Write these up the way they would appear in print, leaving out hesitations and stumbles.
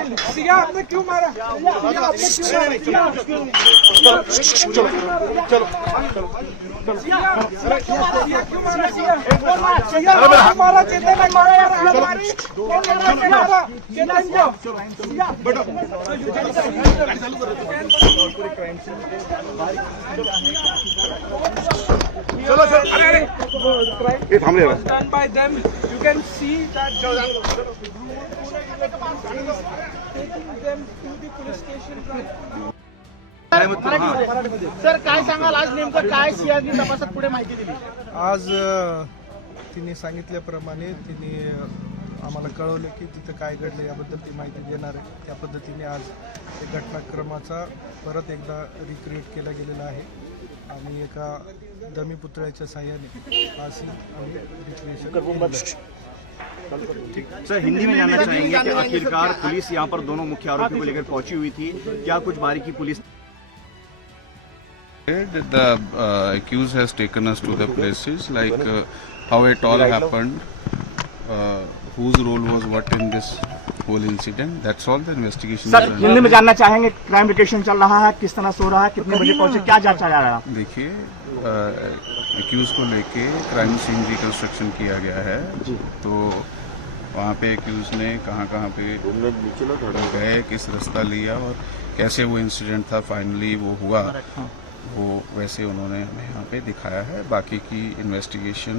सिया आपने क्यों मारा? सिया आपने क्यों मारा? चलो चलो सिया क्यों मारा? सिया क्यों मारा? चेतन ने मारा यार, हमारी कौन मारा? चेतन को सिया बेटा चलो चलो अरे ये थांबले stand by them you can see that taking them to the police station. Sir काय सांगाल आज नेमकं काय सीआरपी तपासात पुढे माहिती दिली? आज तिने सांगितल्याप्रमाणे तिने आम्हाला कळवले की तिथं काय घडलं याबद्दल ती माहिती देणार आहे. त्या पद्धतीने आज ते घटनाक्रमाचा परत एकदा रिक्रिएट केला गेलेला आहे आणि एका दमी पुतळ्याच्या साह्याने आज रिक्रिएशन सर हिंदी में जानना चाहेंगे कि आखिरकार पुलिस यहाँ पर दोनों मुख्य आरोपियों को लेकर पहुंची हुई थी, क्या कुछ बारीकी police? The accused has taken us to the places like how it all happened, whose role was what in this whole incident. That's all the investigation. Sir Hindi में जानना चाहेंगे क्राइम लोकेशन चल रहा है, किस तरह से हो रहा है, कितने बजे पहुंचे, क्या जांचा जा रहा है? देखिए एक्यूज को लेके क्राइम सीन रिकंस्ट्रक्शन किया गया है, तो वहाँ पे एक्यूज ने कहाँ पे गए, किस रास्ता लिया और कैसे वो इंसिडेंट था फाइनली वो हुआ, वो वैसे उन्होंने हमें यहाँ पे दिखाया है. बाकी की इन्वेस्टिगेशन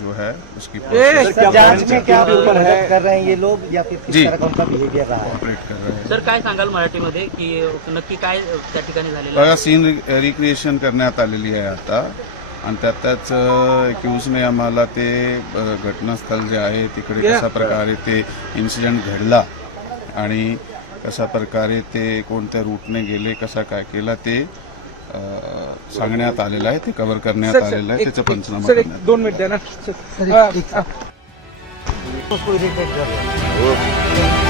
जो है उसकी जांच में क्या मदद कर रहे हैं ये लोग या फिर किस तरह का उनका बिहेवियर रहा है? ऑपरेट कर रहे हैं. सर काय सांगाल मराठीमध्ये की नक्की काय त्या ठिकाणी झालेलं आहे? सीन रिक्रिएशन करण्यात आलेली आहे आता आणि त्यातच एक्यूजने आम्हाला ते घटनास्थळ जे आहे तिकडे कशा प्रकारे ते इन्सिडेंट घडला आणि कशा प्रकारे ते कोणत्या रूटने गेले, कसा काय केला ते सांगण्यात आलेलं आहे, ते कव्हर करण्यात आलेलं आहे, त्याचं पंचनामा सर करण्यात 2 मिनट देना उसको इरिटेट कर रहे हैं.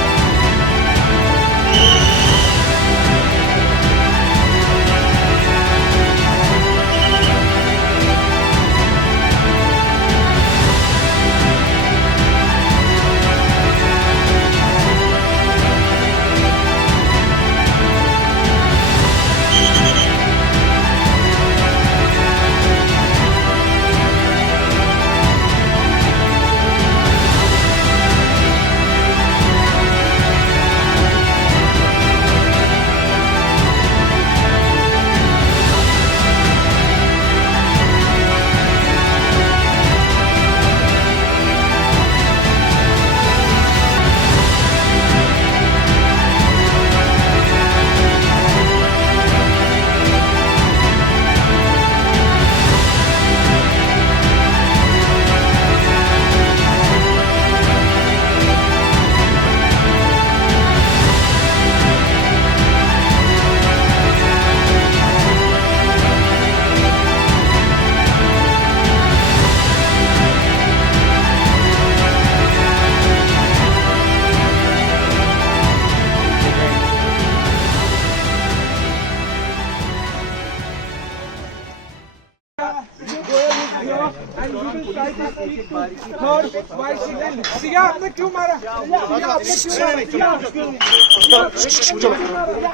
सिया आपने क्यों मारा? सिया आपने क्यों मारा?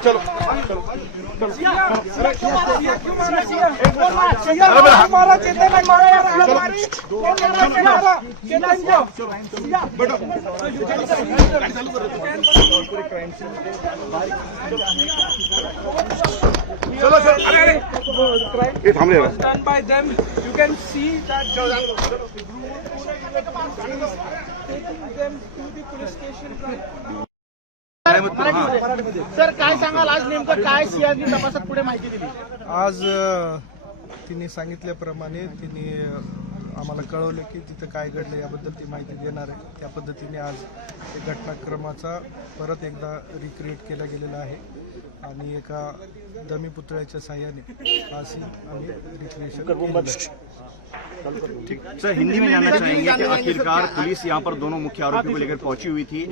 चलो चलो सिया क्यों मारा? सिया क्यों मारा? चेतन ने मारा यार, हमारी कौन मारा? चेतन को सिया बेटा चलो चलो अरे ये थांबले stand by them you can see that taking them to the police station. Sir काय सांगाल आज नेमकं काय सीआरपी तपासात पुढे माहिती दिली? आज तिने सांगितल्याप्रमाणे तिने आम्हाला कळवले की तिथं काय घडलं याबद्दल ती माहिती देणार आहे. त्या पद्धतीने आज ते घटनाक्रमाचा परत एकदा रिक्रिएट केला गेलेला आहे आणि एका दमी पुतळ्याच्या साह्याने आज रिक्रिएशन. सर हिंदी में जानना चाहेंगे कि आखिरकार पुलिस यहाँ पर दोनों मुख्य आरोपियों को लेकर पहुंची हुई थी,